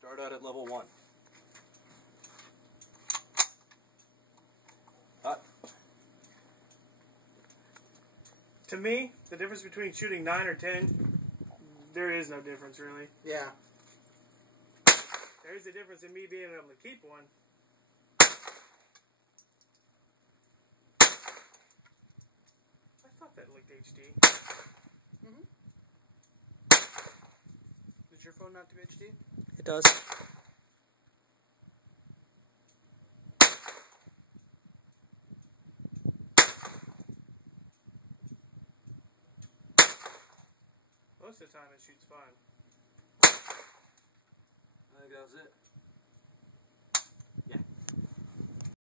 Start out at level 1. Hot. To me, the difference between shooting 9 or 10, there is no difference really. Yeah. There's a difference in me being able to keep one. I thought that looked HD. Mm-hmm. Does your phone not do HD? It does. Most of the time it shoots fine. I think that was it.